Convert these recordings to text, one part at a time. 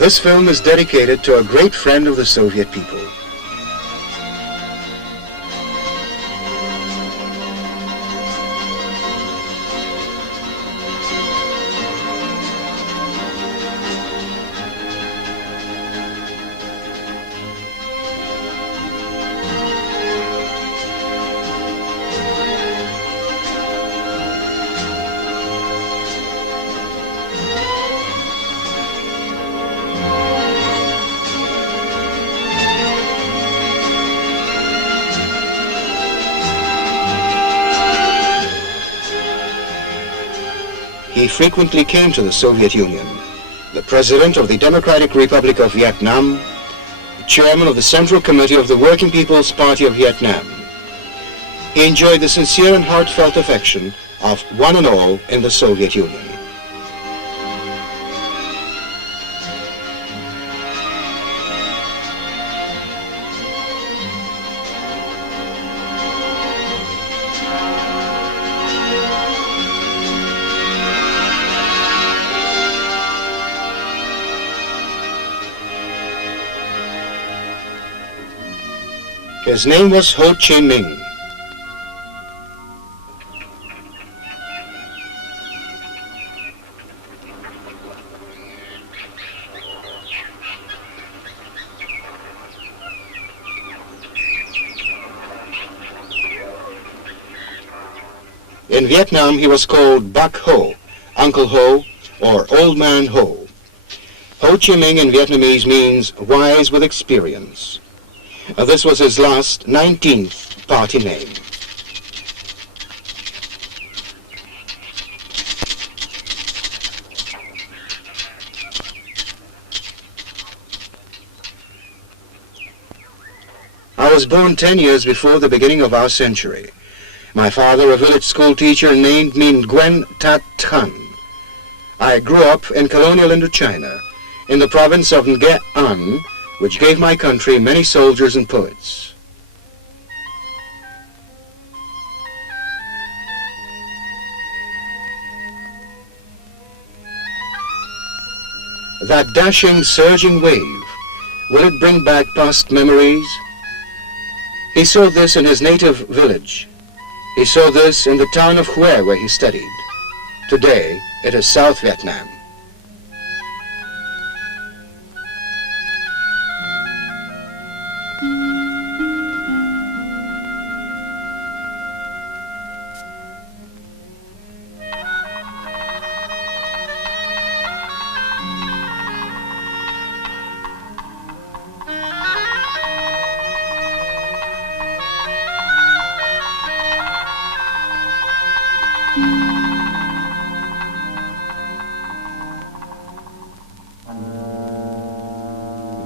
This film is dedicated to a great friend of the Soviet people. He frequently came to the Soviet Union, the President of the Democratic Republic of Vietnam, Chairman of the Central Committee of the Working People's Party of Vietnam. He enjoyed the sincere and heartfelt affection of one and all in the Soviet Union. His name was Ho Chi Minh. In Vietnam, he was called Bác Ho, Uncle Ho, or Old Man Ho. Ho Chi Minh in Vietnamese means wise with experience. This was his last 19th party name. I was born 10 years before the beginning of our century. My father, a village school teacher, named me Nguyen Tat Thanh. I grew up in colonial Indochina, in the province of Nghe An, which gave my country many soldiers and poets. That dashing, surging wave, will it bring back past memories? He saw this in his native village. He saw this in the town of Hue, where he studied. Today, it is South Vietnam.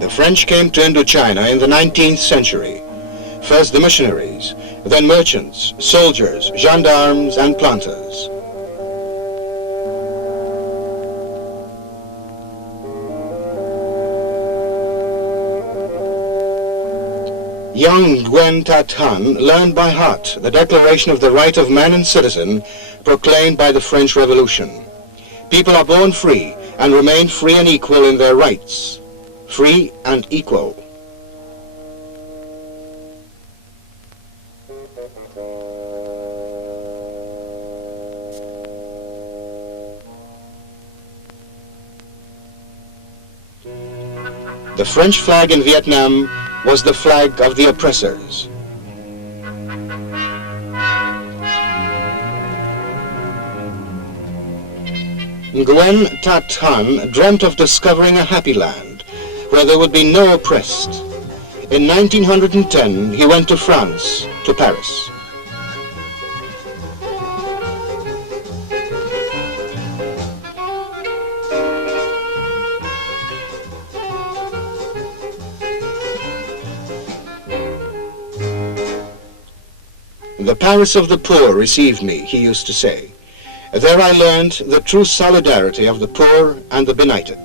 The French came to Indochina in the 19th century. First the missionaries, then merchants, soldiers, gendarmes, and planters. Young Nguyen Tat Thanh learned by heart the Declaration of the Right of Man and Citizen proclaimed by the French Revolution. People are born free and remain free and equal in their rights. Free and equal. The French flag in Vietnam was the flag of the oppressors. Nguyen Tat Thanh dreamt of discovering a happy land where there would be no oppressed. In 1910, he went to France, to Paris. The Paris of the poor received me, he used to say. There I learned the true solidarity of the poor and the benighted.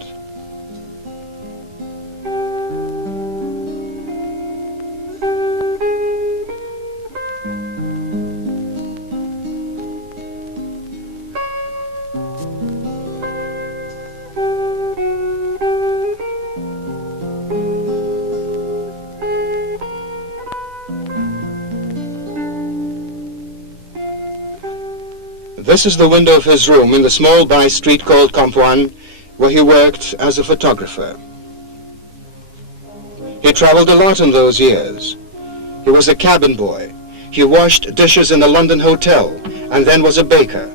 This is the window of his room in the small by-street called Campuan, where he worked as a photographer. He traveled a lot in those years. He was a cabin boy. He washed dishes in a London hotel and then was a baker.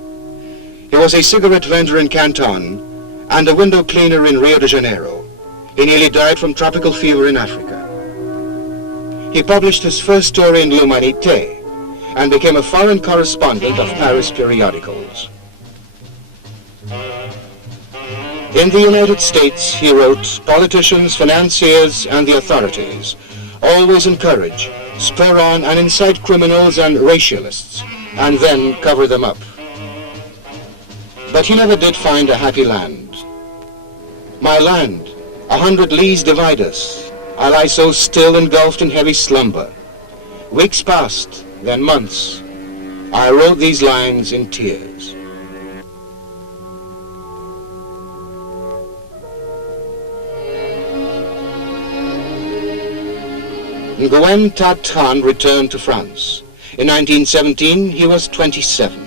He was a cigarette vendor in Canton and a window cleaner in Rio de Janeiro. He nearly died from tropical fever in Africa. He published his first story in L'Humanité and became a foreign correspondent of Paris periodicals. In the United States, he wrote, politicians, financiers, and the authorities always encourage, spur on, and incite criminals and racialists, and then cover them up. But he never did find a happy land. My land, 100 leagues divide us. I lie so still, engulfed in heavy slumber. Weeks passed, then months. I wrote these lines in tears. Nguyen Tat Thanh returned to France. In 1917, he was 27.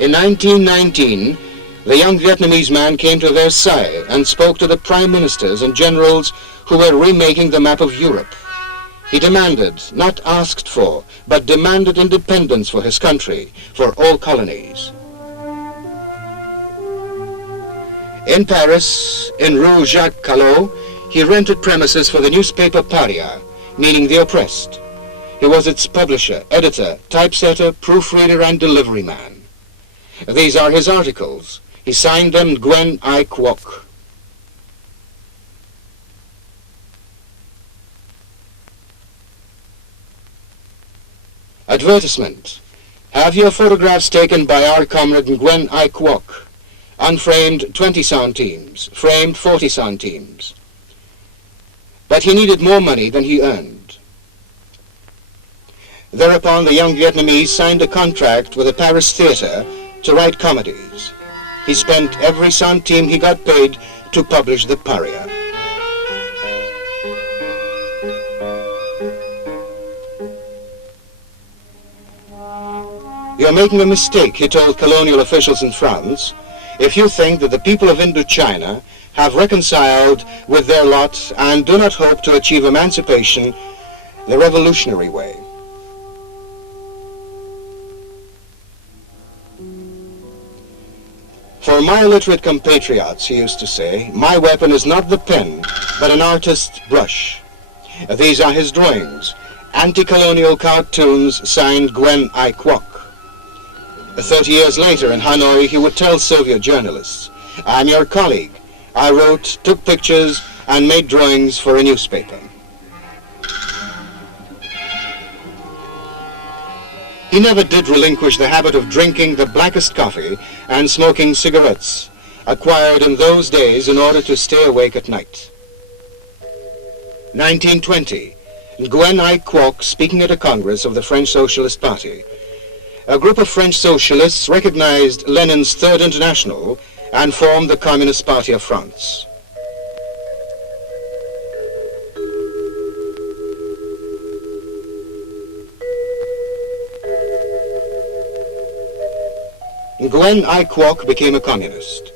In 1919, the young Vietnamese man came to Versailles and spoke to the prime ministers and generals who were remaking the map of Europe. He demanded, not asked for, but demanded independence for his country, for all colonies. In Paris, in Rue Jacques Callot, he rented premises for the newspaper Paria, meaning the oppressed. He was its publisher, editor, typesetter, proofreader, and delivery man. These are his articles. He signed them Nguyen Ai Quoc. Advertisement. Have your photographs taken by our comrade Nguyen Ai Quoc. Unframed 20 centimes, framed 40 centimes. But he needed more money than he earned. Thereupon the young Vietnamese signed a contract with a Paris theater to write comedies. He spent every centime he got paid to publish the Paria. You're making a mistake, he told colonial officials in France, if you think that the people of Indochina have reconciled with their lot and do not hope to achieve emancipation the revolutionary way. For my illiterate compatriots, he used to say, my weapon is not the pen, but an artist's brush. These are his drawings, anti-colonial cartoons signed Nguyen Ai Quoc. 30 years later in Hanoi, he would tell Soviet journalists, I'm your colleague. I wrote, took pictures, and made drawings for a newspaper. He never did relinquish the habit of drinking the blackest coffee and smoking cigarettes, acquired in those days in order to stay awake at night. 1920, Nguyen Ai Quoc speaking at a congress of the French Socialist Party. A group of French socialists recognized Lenin's Third International and formed the Communist Party of France. Nguyen Ai Quoc became a communist.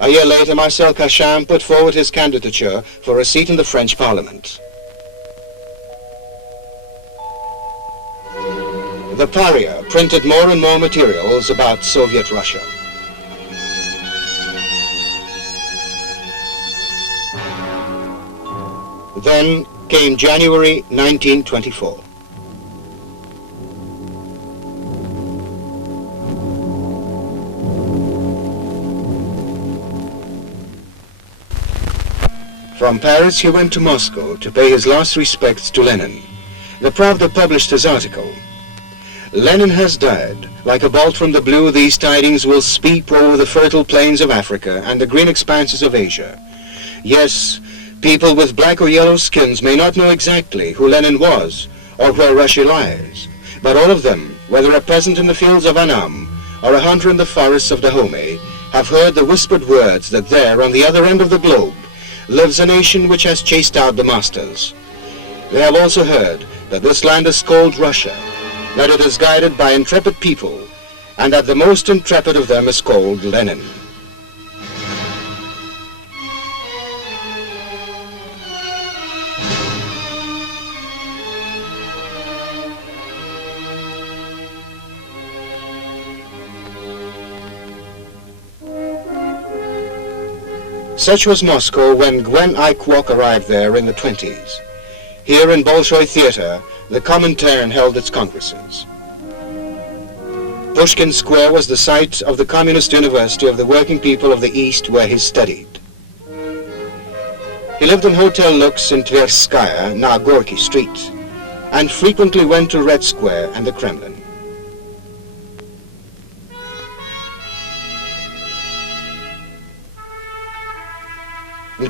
A year later, Marcel Cachin put forward his candidature for a seat in the French Parliament. The Paria printed more and more materials about Soviet Russia. Then came January 1924. From Paris he went to Moscow to pay his last respects to Lenin. The Pravda published his article. Lenin has died. Like a bolt from the blue, these tidings will sweep over the fertile plains of Africa and the green expanses of Asia. Yes, people with black or yellow skins may not know exactly who Lenin was or where Russia lies, but all of them, whether a peasant in the fields of Annam or a hunter in the forests of Dahomey, have heard the whispered words that there, on the other end of the globe, lives a nation which has chased out the masters. They have also heard that this land is called Russia, that it is guided by intrepid people, and that the most intrepid of them is called Lenin. Such was Moscow when Gwen I. Kwok arrived there in the 20s. Here in Bolshoi Theatre, the Comintern held its congresses. Pushkin Square was the site of the Communist University of the Working People of the East, where he studied. He lived in Hotel Lux in Tverskaya, now Gorky Street, and frequently went to Red Square and the Kremlin.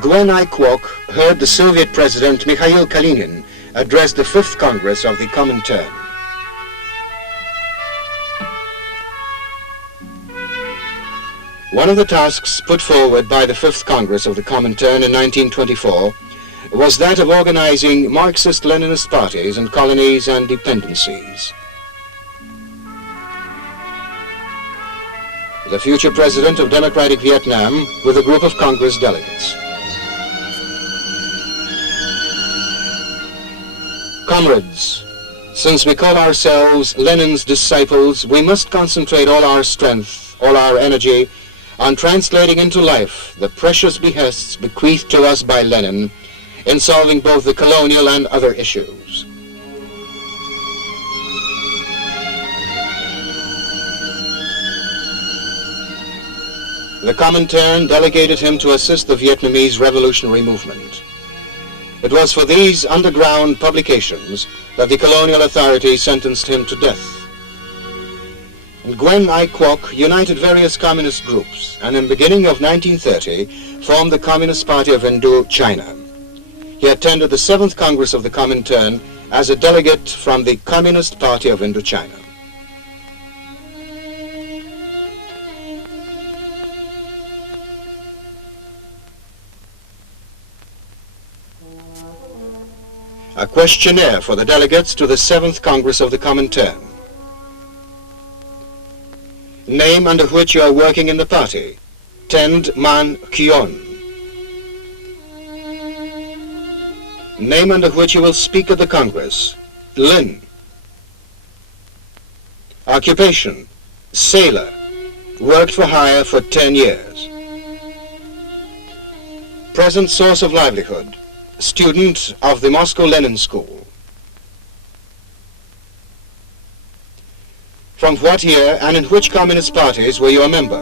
Gwen I. Kwok heard the Soviet President Mikhail Kalinin address the 5th Congress of the Comintern. One of the tasks put forward by the 5th Congress of the Comintern in 1924 was that of organizing Marxist-Leninist parties in colonies and dependencies. The future President of Democratic Vietnam with a group of Congress delegates. Comrades, since we call ourselves Lenin's disciples, we must concentrate all our strength, all our energy, on translating into life the precious behests bequeathed to us by Lenin in solving both the colonial and other issues. The Comintern delegated him to assist the Vietnamese revolutionary movement. It was for these underground publications that the colonial authorities sentenced him to death. And Gwen I. Kwok united various communist groups and in the beginning of 1930 formed the Communist Party of Indochina. He attended the 7th Congress of the Comintern as a delegate from the Communist Party of Indochina. A questionnaire for the delegates to the 7th Congress of the Comintern. Name under which you are working in the party. Tend Man Kyon. Name under which you will speak at the Congress. Lin. Occupation. Sailor. Worked for hire for 10 years. Present source of livelihood. Student of the Moscow Lenin School. From what year and in which communist parties were you a member?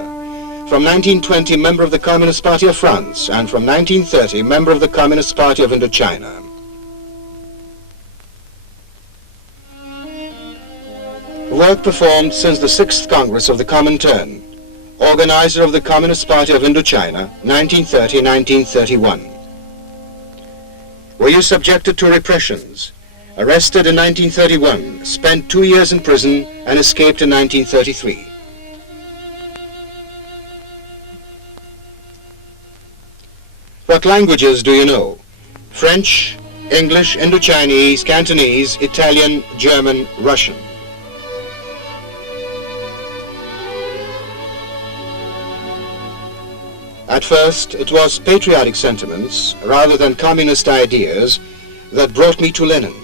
From 1920, member of the Communist Party of France, and from 1930, member of the Communist Party of Indochina. Work performed since the 6th Congress of the Comintern. Organizer of the Communist Party of Indochina, 1930-1931. Were you subjected to repressions? Arrested in 1931, spent 2 years in prison and escaped in 1933. What languages do you know? French, English, Indo-Chinese, Cantonese, Italian, German, Russian. At first, it was patriotic sentiments, rather than communist ideas, that brought me to Lenin.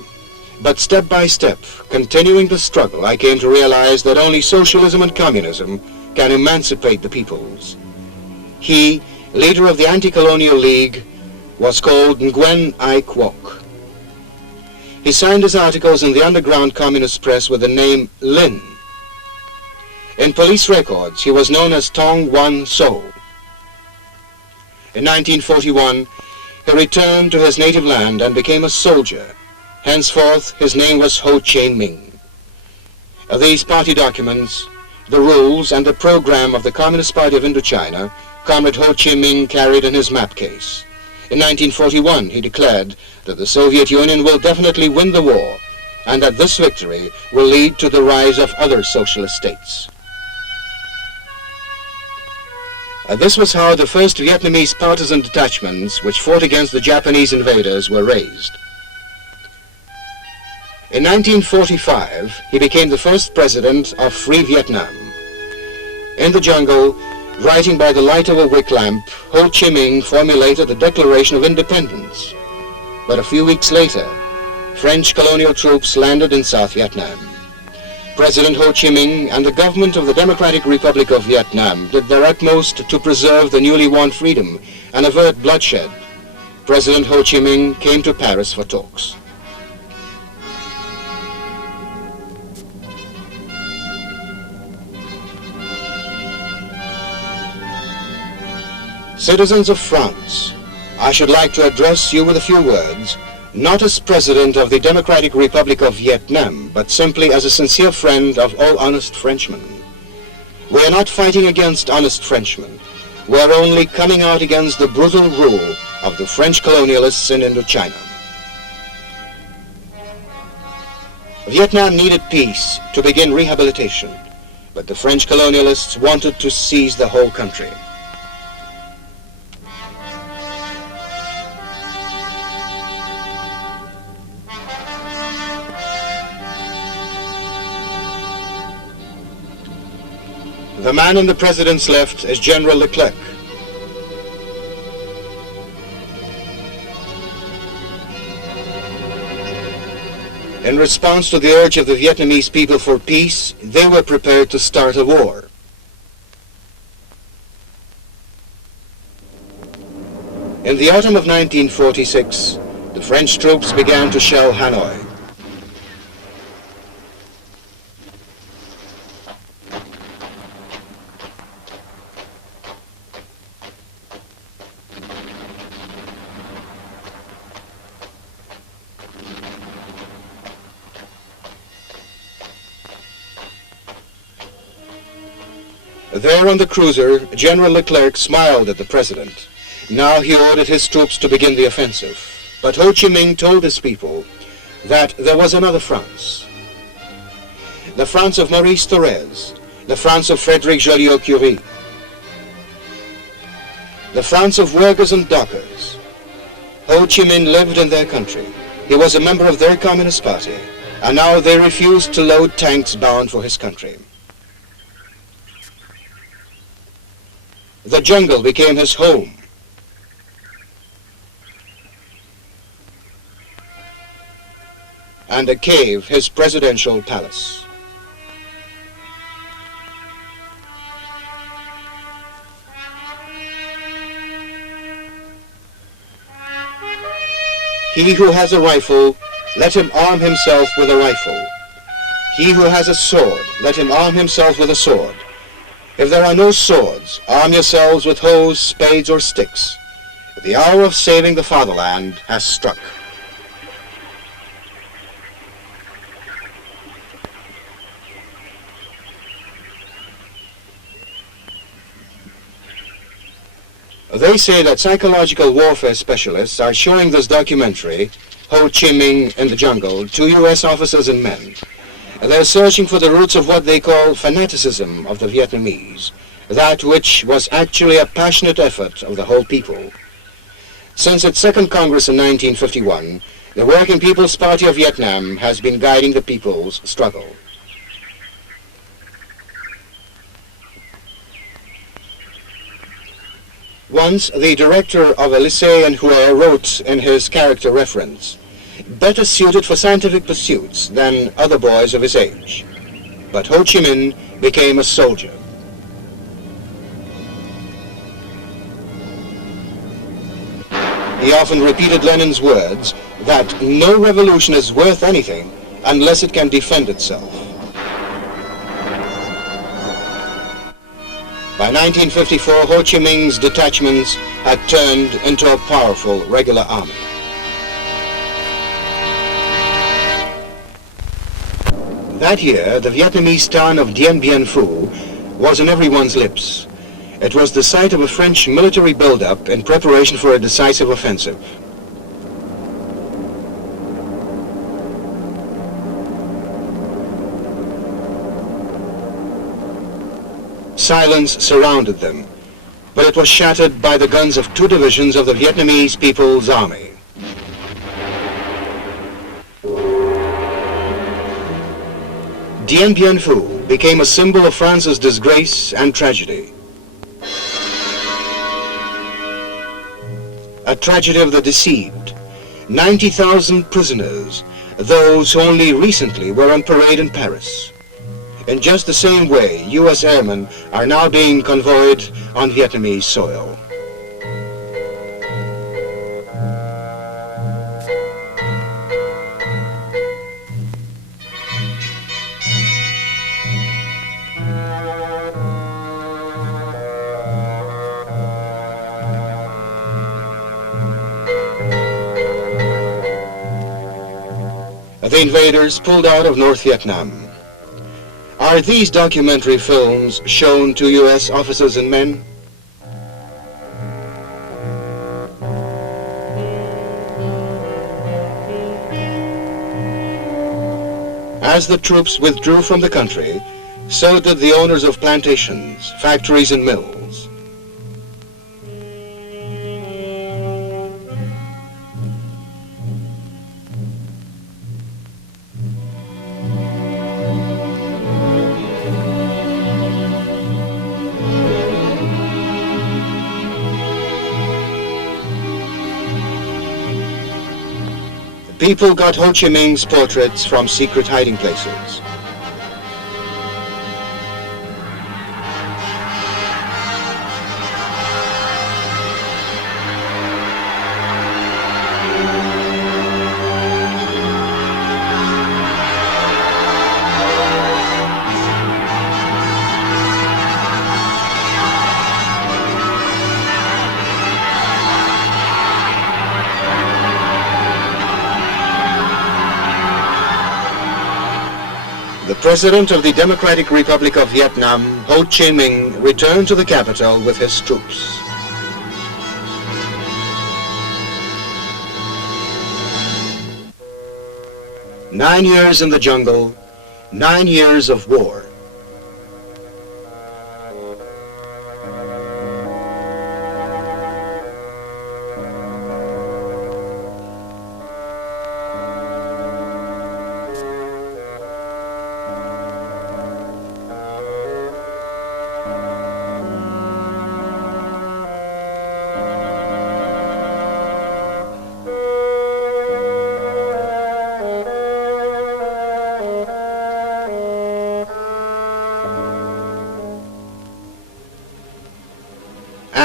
But step by step, continuing the struggle, I came to realize that only socialism and communism can emancipate the peoples. He, leader of the Anti-Colonial League, was called Gwen I. Kwok. He signed his articles in the underground communist press with the name Lin. In police records, he was known as Tong Wan So. In 1941, he returned to his native land and became a soldier. Henceforth, his name was Ho Chi Minh. These party documents, the rules and the program of the Communist Party of Indochina, Comrade Ho Chi Minh carried in his map case. In 1941, he declared that the Soviet Union will definitely win the war, and that this victory will lead to the rise of other socialist states. This was how the first Vietnamese partisan detachments which fought against the Japanese invaders were raised. In 1945, he became the first president of Free Vietnam, In the jungle, writing by the light of a wick lamp, Ho Chi Minh formulated the Declaration of Independence. But a few weeks later, French colonial troops landed in South Vietnam. President Ho Chi Minh and the government of the Democratic Republic of Vietnam did their utmost to preserve the newly won freedom and avert bloodshed. President Ho Chi Minh came to Paris for talks. Citizens of France, I should like to address you with a few words, not as President of the Democratic Republic of Vietnam, but simply as a sincere friend of all honest Frenchmen. We are not fighting against honest Frenchmen. We are only coming out against the brutal rule of the French colonialists in Indochina. Vietnam needed peace to begin rehabilitation, but the French colonialists wanted to seize the whole country. The man on the president's left is General Leclerc. In response to the urge of the Vietnamese people for peace, they were prepared to start a war. In the autumn of 1946, the French troops began to shell Hanoi. There on the cruiser, General Leclerc smiled at the president. Now he ordered his troops to begin the offensive. But Ho Chi Minh told his people that there was another France. The France of Maurice Thorez, the France of Frédéric Joliot-Curie, the France of workers and dockers. Ho Chi Minh lived in their country. He was a member of their Communist Party, and now they refused to load tanks bound for his country. The jungle became his home. And a cave his presidential palace. He who has a rifle, let him arm himself with a rifle. He who has a sword, let him arm himself with a sword. If there are no swords, arm yourselves with hoes, spades, or sticks. The hour of saving the fatherland has struck. They say that psychological warfare specialists are showing this documentary, Ho Chi Minh in the Jungle, to U.S. officers and men. They're searching for the roots of what they call fanaticism of the Vietnamese, that which was actually a passionate effort of the whole people. Since its second Congress in 1951, the Working People's Party of Vietnam has been guiding the people's struggle. Once, the director of a lycée in Hue wrote in his character reference, "Better suited for scientific pursuits than other boys of his age." But Ho Chi Minh became a soldier. He often repeated Lenin's words that no revolution is worth anything unless it can defend itself. By 1954, Ho Chi Minh's detachments had turned into a powerful regular army. That year, the Vietnamese town of Dien Bien Phu was on everyone's lips. It was the site of a French military build-up in preparation for a decisive offensive. Silence surrounded them, but it was shattered by the guns of two divisions of the Vietnamese People's Army. Dien Bien Phu became a symbol of France's disgrace and tragedy. A tragedy of the deceived. 90,000 prisoners, those who only recently were on parade in Paris. In just the same way, U.S. airmen are now being convoyed on Vietnamese soil. The invaders pulled out of North Vietnam. Are these documentary films shown to U.S. officers and men? As the troops withdrew from the country, so did the owners of plantations, factories and mills. People got Ho Chi Minh's portraits from secret hiding places. The President of the Democratic Republic of Vietnam, Ho Chi Minh, returned to the capital with his troops. "9 years in the jungle, 9 years of war."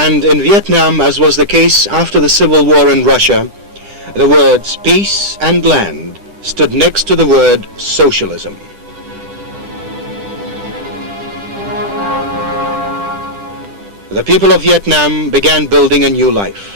And in Vietnam, as was the case after the Civil War in Russia, the words peace and land stood next to the word socialism. The people of Vietnam began building a new life.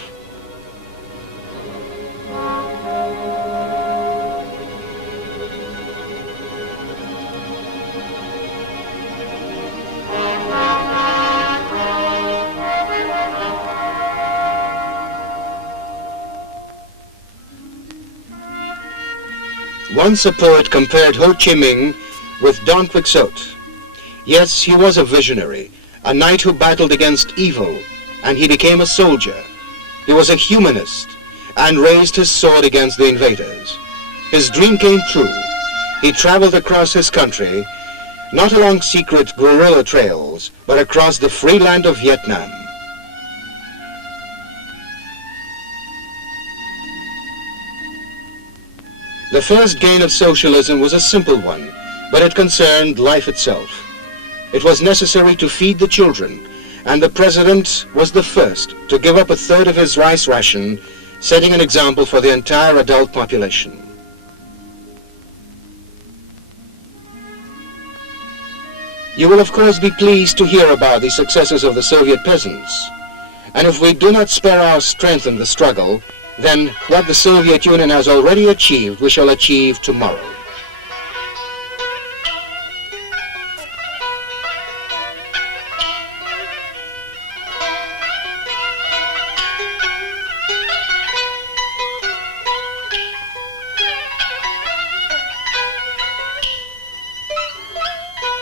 Once a poet compared Ho Chi Minh with Don Quixote. Yes, he was a visionary, a knight who battled against evil, and he became a soldier. He was a humanist and raised his sword against the invaders. His dream came true. He traveled across his country, not along secret guerrilla trails, but across the free land of Vietnam. The first gain of socialism was a simple one, but it concerned life itself. It was necessary to feed the children, and the president was the first to give up a third of his rice ration, setting an example for the entire adult population. You will of course be pleased to hear about the successes of the Soviet peasants. And if we do not spare our strength in the struggle, then what the Soviet Union has already achieved, we shall achieve tomorrow.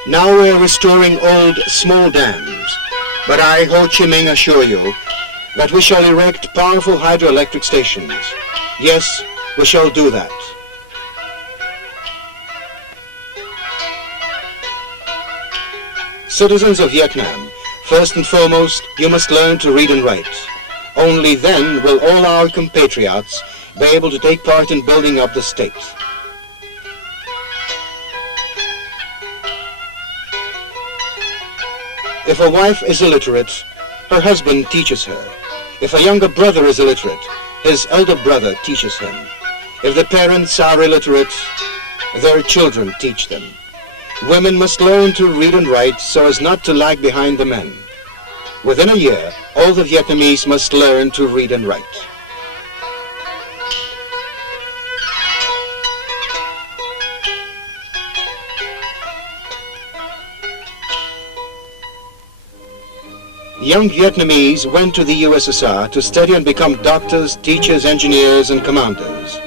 Now we are restoring old, small dams, but I, Ho Chi Minh, assure you that we shall erect powerful hydroelectric stations. Yes, we shall do that. Citizens of Vietnam, first and foremost, you must learn to read and write. Only then will all our compatriots be able to take part in building up the state. If a wife is illiterate, her husband teaches her. If a younger brother is illiterate, his elder brother teaches him. If the parents are illiterate, their children teach them. Women must learn to read and write so as not to lag behind the men. Within a year, all the Vietnamese must learn to read and write. Young Vietnamese went to the USSR to study and become doctors, teachers, engineers, and commanders.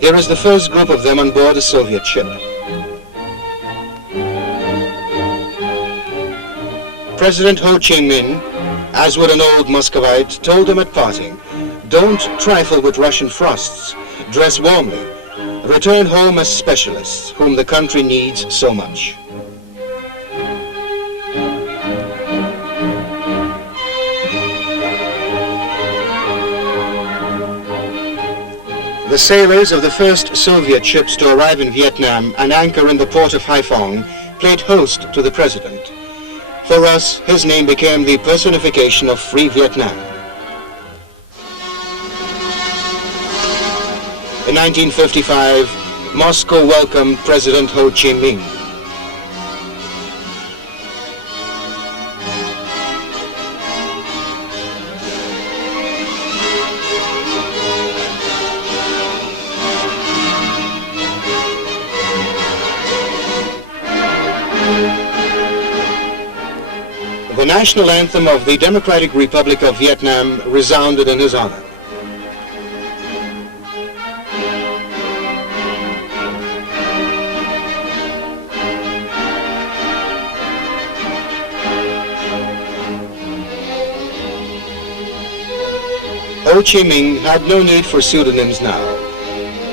Here is the first group of them on board a Soviet ship. President Ho Chí Minh, as would an old Muscovite, told them at parting, "Don't trifle with Russian frosts. Dress warmly. Return home as specialists, whom the country needs so much." The sailors of the first Soviet ships to arrive in Vietnam and anchor in the port of Haiphong played host to the president. For us, his name became the personification of free Vietnam. In 1955, Moscow welcomed President Ho Chí Minh. The national anthem of the Democratic Republic of Vietnam resounded in his honor. Ho Chí Minh had no need for pseudonyms now,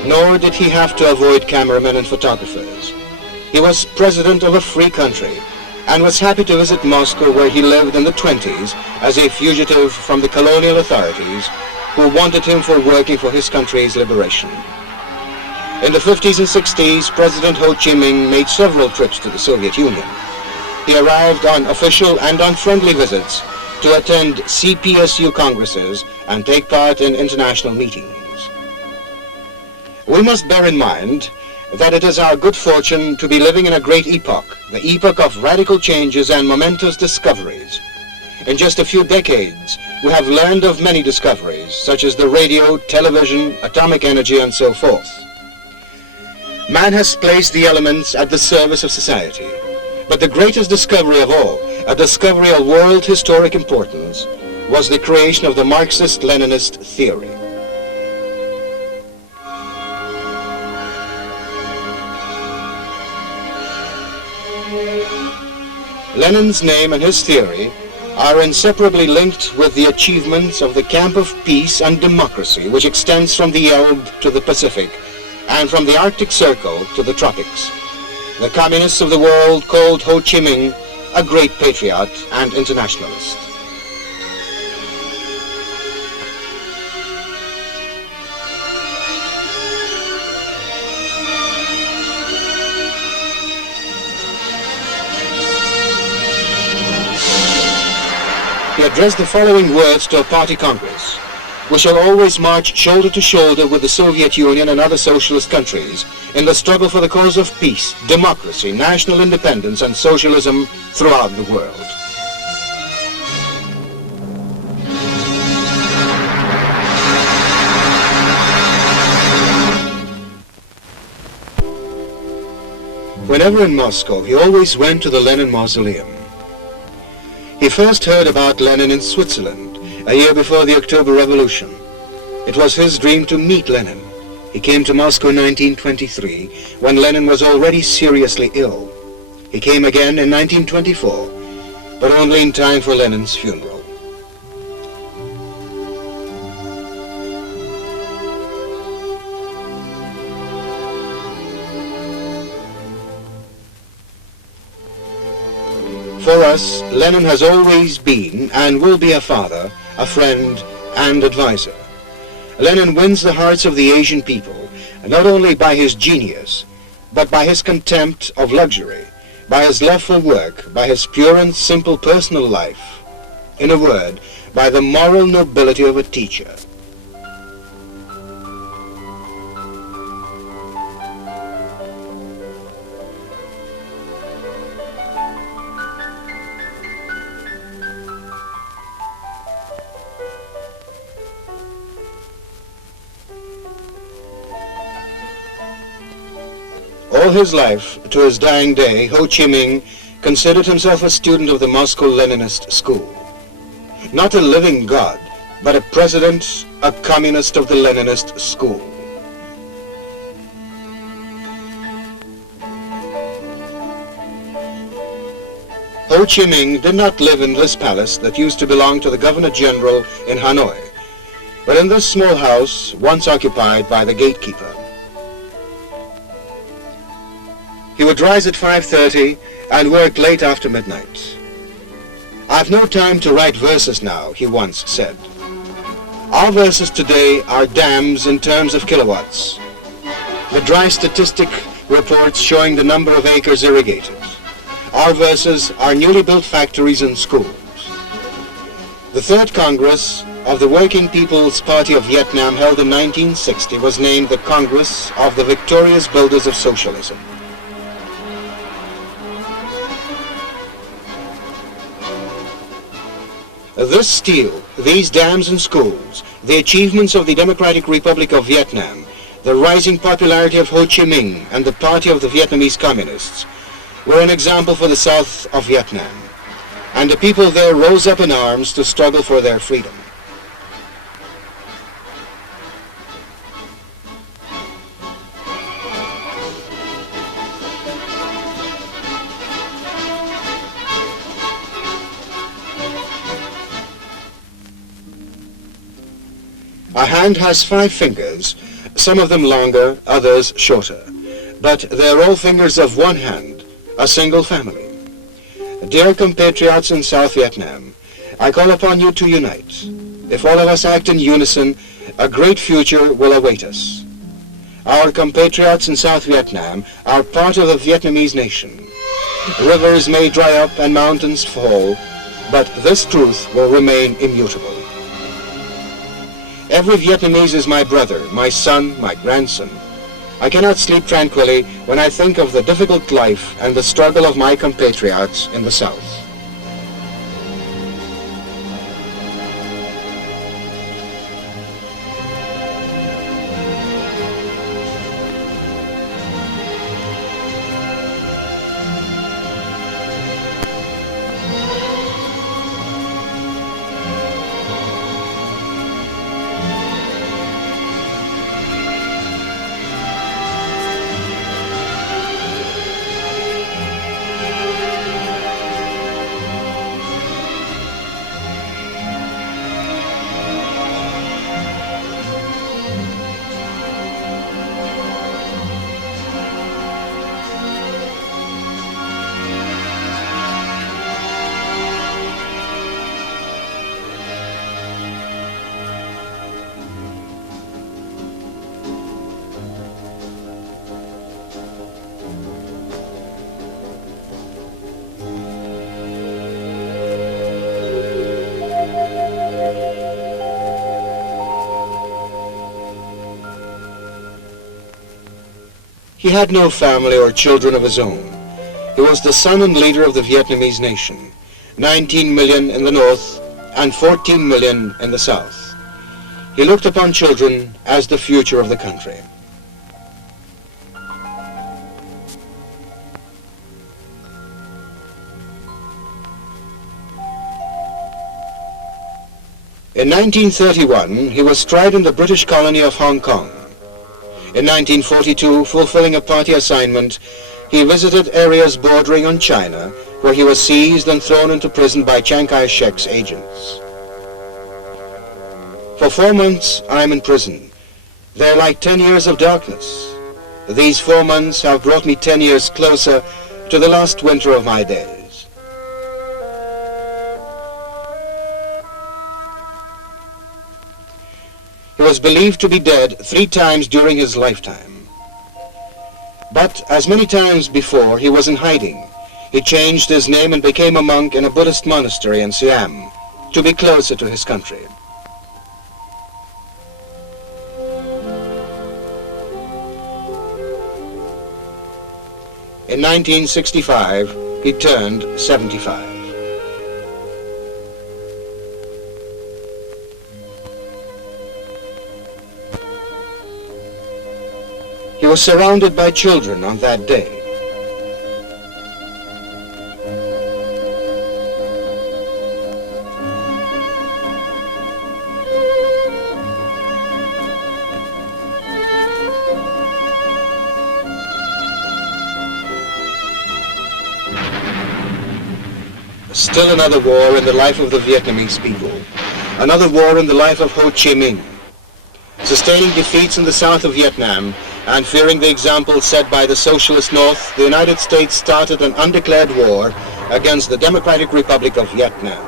nor did he have to avoid cameramen and photographers. He was president of a free country, and was happy to visit Moscow, where he lived in the 20s as a fugitive from the colonial authorities who wanted him for working for his country's liberation. In the 50s and 60s, President Ho Chí Minh made several trips to the Soviet Union. He arrived on official and on friendly visits to attend CPSU congresses and take part in international meetings. We must bear in mind that it is our good fortune to be living in a great epoch, the epoch of radical changes and momentous discoveries. In just a few decades, we have learned of many discoveries, such as the radio, television, atomic energy, and so forth. Man has placed the elements at the service of society. But the greatest discovery of all, a discovery of world historic importance, was the creation of the Marxist-Leninist theory. Lenin's name and his theory are inseparably linked with the achievements of the camp of peace and democracy, which extends from the Elbe to the Pacific and from the Arctic Circle to the tropics. The communists of the world called Ho Chí Minh a great patriot and internationalist. He addressed the following words to a party congress: "We shall always march shoulder to shoulder with the Soviet Union and other socialist countries in the struggle for the cause of peace, democracy, national independence, and socialism throughout the world." Whenever in Moscow, he always went to the Lenin Mausoleum. He first heard about Lenin in Switzerland, a year before the October Revolution. It was his dream to meet Lenin. He came to Moscow in 1923, when Lenin was already seriously ill. He came again in 1924, but only in time for Lenin's funeral. For us, Lenin has always been and will be a father, a friend, and advisor. Lenin wins the hearts of the Asian people, not only by his genius, but by his contempt of luxury, by his love for work, by his pure and simple personal life. In a word, by the moral nobility of a teacher. All his life, to his dying day, Ho Chi Minh considered himself a student of the Moscow Leninist school. Not a living god, but a president, a communist of the Leninist school. Ho Chi Minh did not live in this palace that used to belong to the Governor General in Hanoi, but in this small house once occupied by the gatekeeper. He would rise at 5:30 and work late after midnight. "I've no time to write verses now," he once said. Our verses today are dams in terms of kilowatts. The dry statistic reports showing the number of acres irrigated. Our verses are newly built factories and schools. The Third Congress of the Working People's Party of Vietnam, held in 1960, was named the Congress of the Victorious Builders of Socialism. This steel, these dams and schools, the achievements of the Democratic Republic of Vietnam, the rising popularity of Ho Chi Minh and the Party of the Vietnamese Communists, were an example for the south of Vietnam, and the people there rose up in arms to struggle for their freedom. A hand has 5 fingers, some of them longer, others shorter, but they're all fingers of one hand, a single family. Dear compatriots in South Vietnam, I call upon you to unite. If all of us act in unison, a great future will await us. Our compatriots in South Vietnam are part of the Vietnamese nation. Rivers may dry up and mountains fall, but this truth will remain immutable. Every Vietnamese is my brother, my son, my grandson. I cannot sleep tranquilly when I think of the difficult life and the struggle of my compatriots in the South. He had no family or children of his own. He was the son and leader of the Vietnamese nation, 19 million in the north and 14 million in the south. He looked upon children as the future of the country. In 1931, he was tried in the British colony of Hong Kong. In 1942, fulfilling a party assignment, he visited areas bordering on China, where he was seized and thrown into prison by Chiang Kai-shek's agents. For 4 months, I am in prison. They're like 10 years of darkness. These 4 months have brought me 10 years closer to the last winter of my days. was believed to be dead 3 times during his lifetime. But as many times before, he was in hiding. He changed his name and became a monk in a Buddhist monastery in Siam to be closer to his country. In 1965, he turned 75. He was surrounded by children on that day. Still another war in the life of the Vietnamese people. Another war in the life of Ho Chí Minh. Sustaining defeats in the south of Vietnam and fearing the example set by the socialist north, the United States started an undeclared war against the Democratic Republic of Vietnam.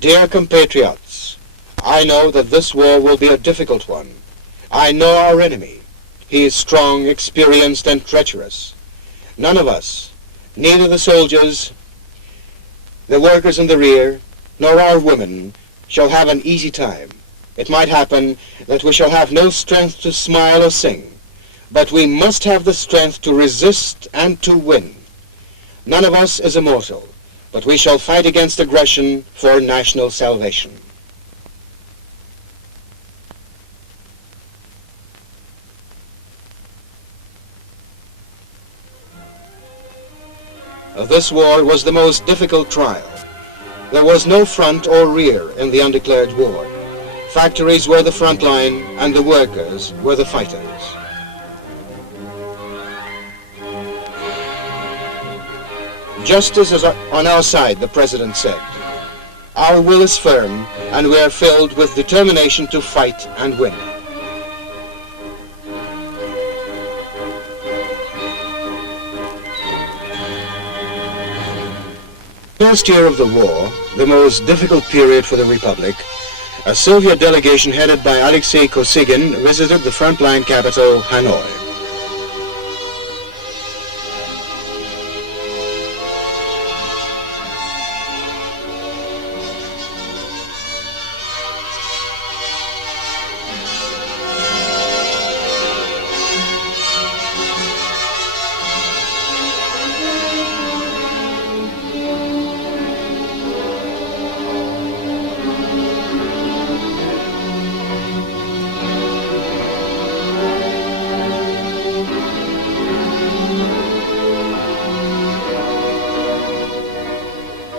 Dear compatriots, I know that this war will be a difficult one. I know our enemy. He is strong, experienced, and treacherous. None of us, neither the soldiers, the workers in the rear, nor our women, shall have an easy time. It might happen that we shall have no strength to smile or sing, but we must have the strength to resist and to win. None of us is immortal, but we shall fight against aggression for national salvation. This war was the most difficult trial. There was no front or rear in the undeclared war. Factories were the front line and the workers were the fighters. Justice is on our side, the President said. Our will is firm, and we are filled with determination to fight and win. First year of the war, the most difficult period for the Republic, a Soviet delegation headed by Alexei Kosygin visited the frontline capital, Hanoi.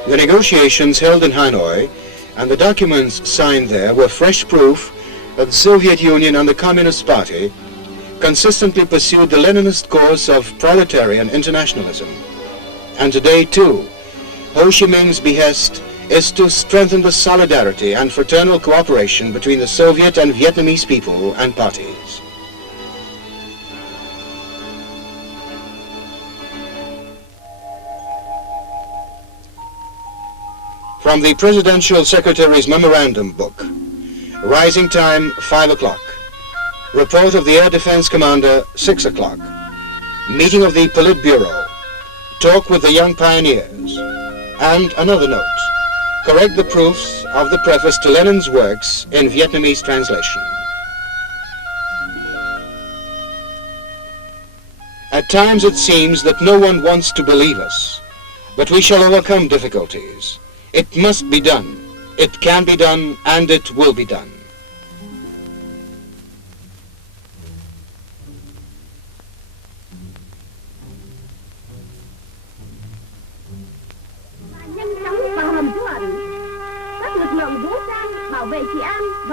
The negotiations held in Hanoi and the documents signed there were fresh proof that the Soviet Union and the Communist Party consistently pursued the Leninist course of proletarian internationalism. And today, too, Ho Chí Minh's behest is to strengthen the solidarity and fraternal cooperation between the Soviet and Vietnamese people and parties. From the Presidential Secretary's Memorandum Book, Rising Time 5 o'clock, Report of the Air Defense Commander 6 o'clock, Meeting of the Politburo, Talk with the Young Pioneers, and another note, correct the proofs of the preface to Lenin's works in Vietnamese translation. At times it seems that no one wants to believe us, but we shall overcome difficulties. It must be done. It can be done, and it will be done. Nhanh chóng vào hầm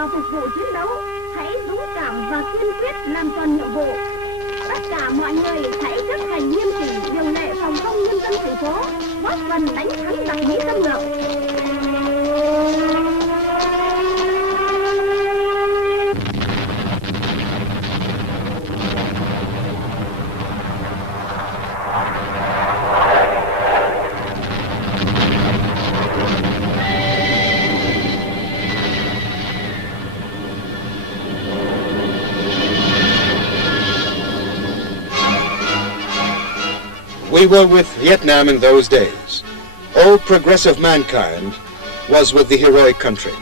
và phục vụ chiến đấu, hãy dũng cảm và kiên quyết làm tròn nhiệm vụ. Tất cả mọi người hãy chấp hành nghiêm chỉnh điều lệ phòng không nhân dân thành phố, góp phần đánh thắng giặc Mỹ xâm lược. We were with Vietnam in those days. All progressive mankind was with the heroic country.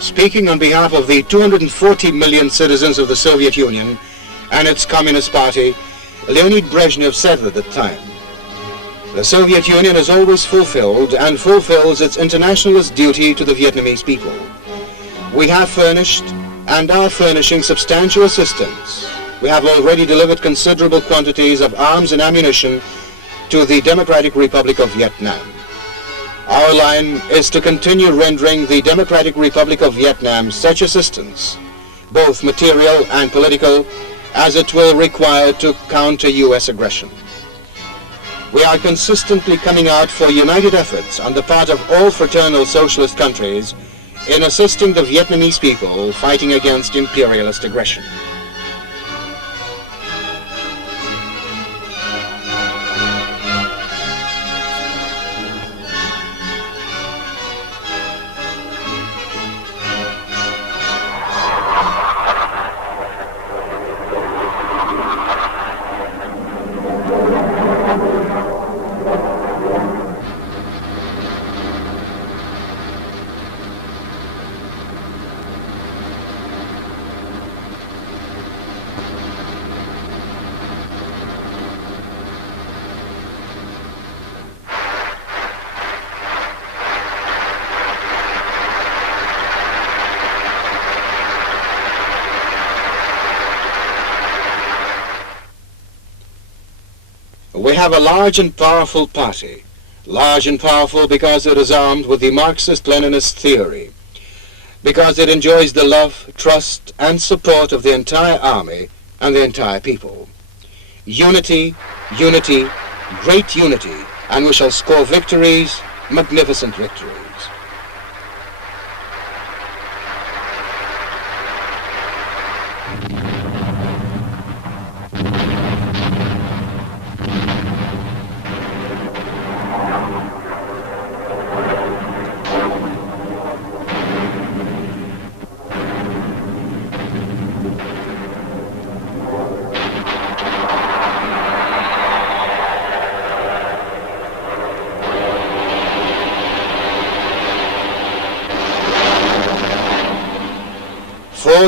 Speaking on behalf of the 240 million citizens of the Soviet Union and its Communist Party, Leonid Brezhnev said at the time, "The Soviet Union has always fulfilled and fulfills its internationalist duty to the Vietnamese people. We have furnished and are furnishing substantial assistance. We have already delivered considerable quantities of arms and ammunition to the Democratic Republic of Vietnam. Our line is to continue rendering the Democratic Republic of Vietnam such assistance, both material and political, as it will require to counter U.S. aggression. We are consistently coming out for united efforts on the part of all fraternal socialist countries in assisting the Vietnamese people fighting against imperialist aggression." We have a large and powerful party, large and powerful because it is armed with the Marxist-Leninist theory, because it enjoys the love, trust, and support of the entire army and the entire people. Unity, unity, great unity, and we shall score victories, magnificent victories.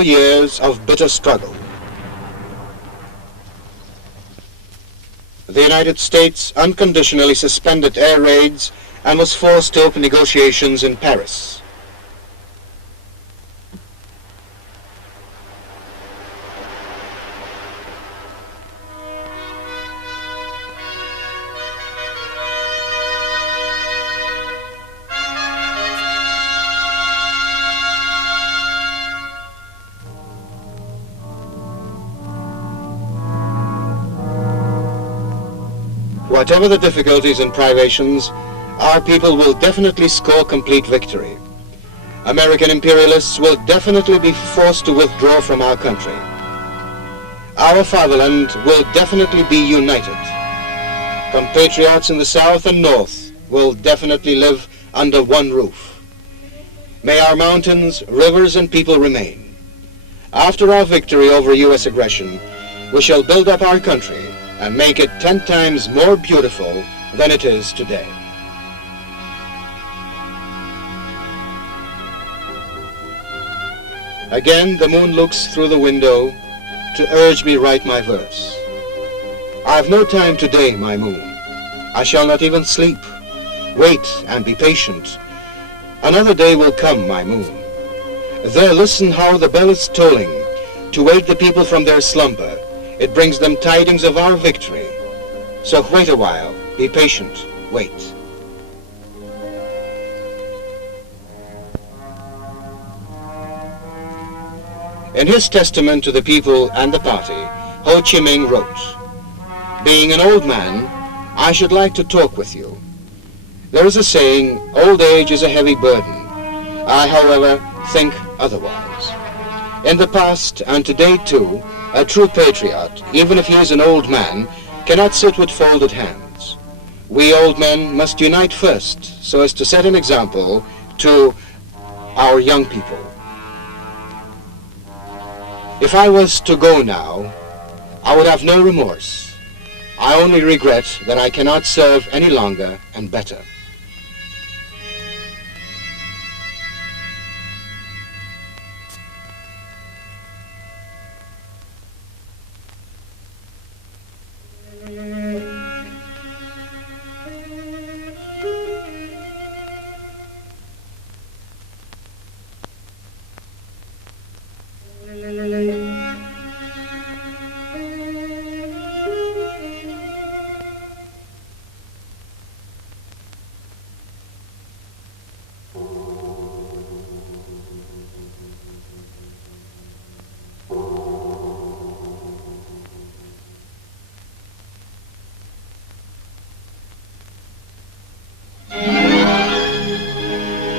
Years of bitter struggle. The United States unconditionally suspended air raids and was forced to open negotiations in Paris. Whatever the difficulties and privations, our people will definitely score complete victory. American imperialists will definitely be forced to withdraw from our country. Our fatherland will definitely be united. Compatriots in the South and North will definitely live under one roof. May our mountains, rivers, and people remain. After our victory over U.S. aggression, we shall build up our country and make it 10 times more beautiful than it is today. Again, the moon looks through the window to urge me write my verse. I have no time today, my moon. I shall not even sleep. Wait and be patient. Another day will come, my moon. There, listen how the bell is tolling to wake the people from their slumber. It brings them tidings of our victory. So wait a while, be patient, wait. In his testament to the people and the party, Ho Chi Minh wrote, "Being an old man, I should like to talk with you. There is a saying, old age is a heavy burden. I, however, think otherwise. In the past, and today too, a true patriot, even if he is an old man, cannot sit with folded hands. We old men must unite first, so as to set an example to our young people. If I was to go now, I would have no remorse. I only regret that I cannot serve any longer and better."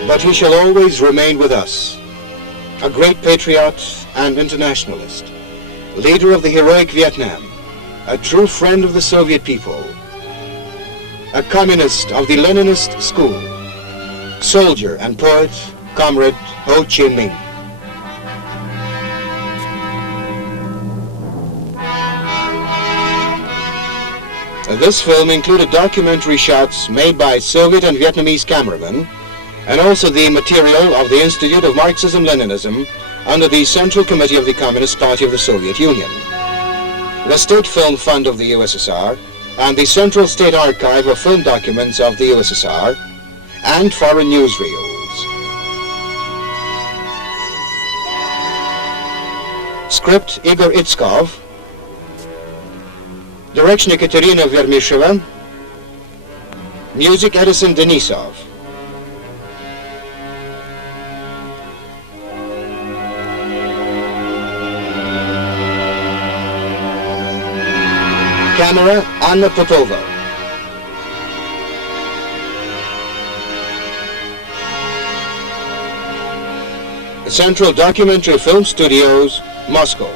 But he shall always remain with us, a great patriot and internationalist, leader of the heroic Vietnam, a true friend of the Soviet people, a communist of the Leninist school, soldier and poet, comrade Ho Chi Minh. This film included documentary shots made by Soviet and Vietnamese cameramen, and also the material of the Institute of Marxism-Leninism under the Central Committee of the Communist Party of the Soviet Union, the State Film Fund of the USSR, and the Central State Archive of Film Documents of the USSR, and foreign newsreels. Script Igor Itskov, direction Ekaterina Vermisheva, music Edison Denisov. Camera, Anna Popova. Central Documentary Film Studios, Moscow.